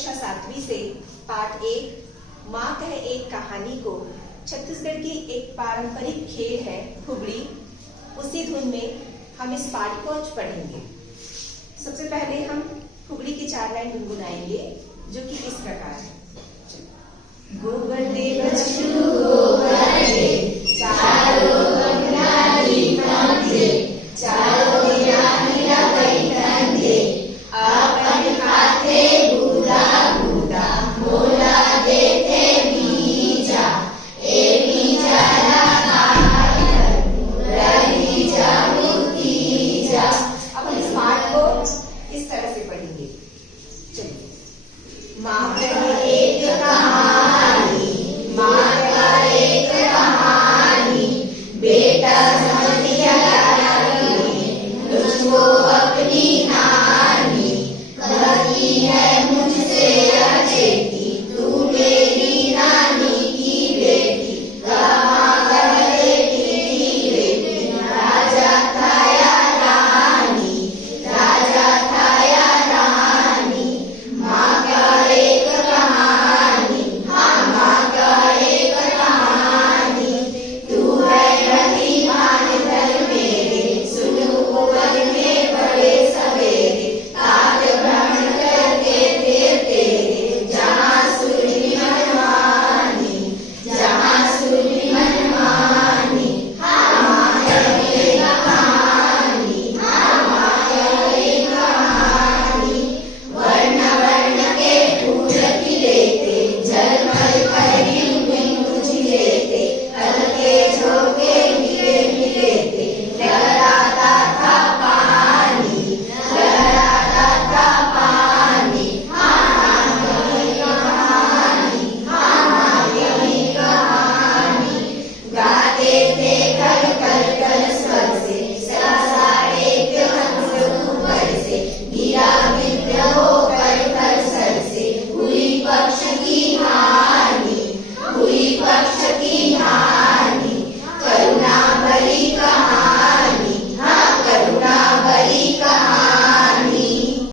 कक्षा 7वीं से पाठ 1 माँ कहे एक कहानी को छत्तीसगढ़ की एक पारंपरिक खेल है फुगड़ी, उसी धुन में हम इस पाठ को आज पढ़ेंगे। सबसे पहले हम फुगड़ी की 4 लाइन गुनगुनाएंगे जो कि इस प्रकार है। गोबर दे बच्चू गोबर दे, चारों बंगला दीपक दे, चारों मेरा मेरा बैठन दे, अपन खाते बूदा बूदा, मोला देते बीजा, ए बीजा लगा रही जाऊती जा। अब इस पाठ को इस तरह से पढ़ेंगे। चलिए। माँ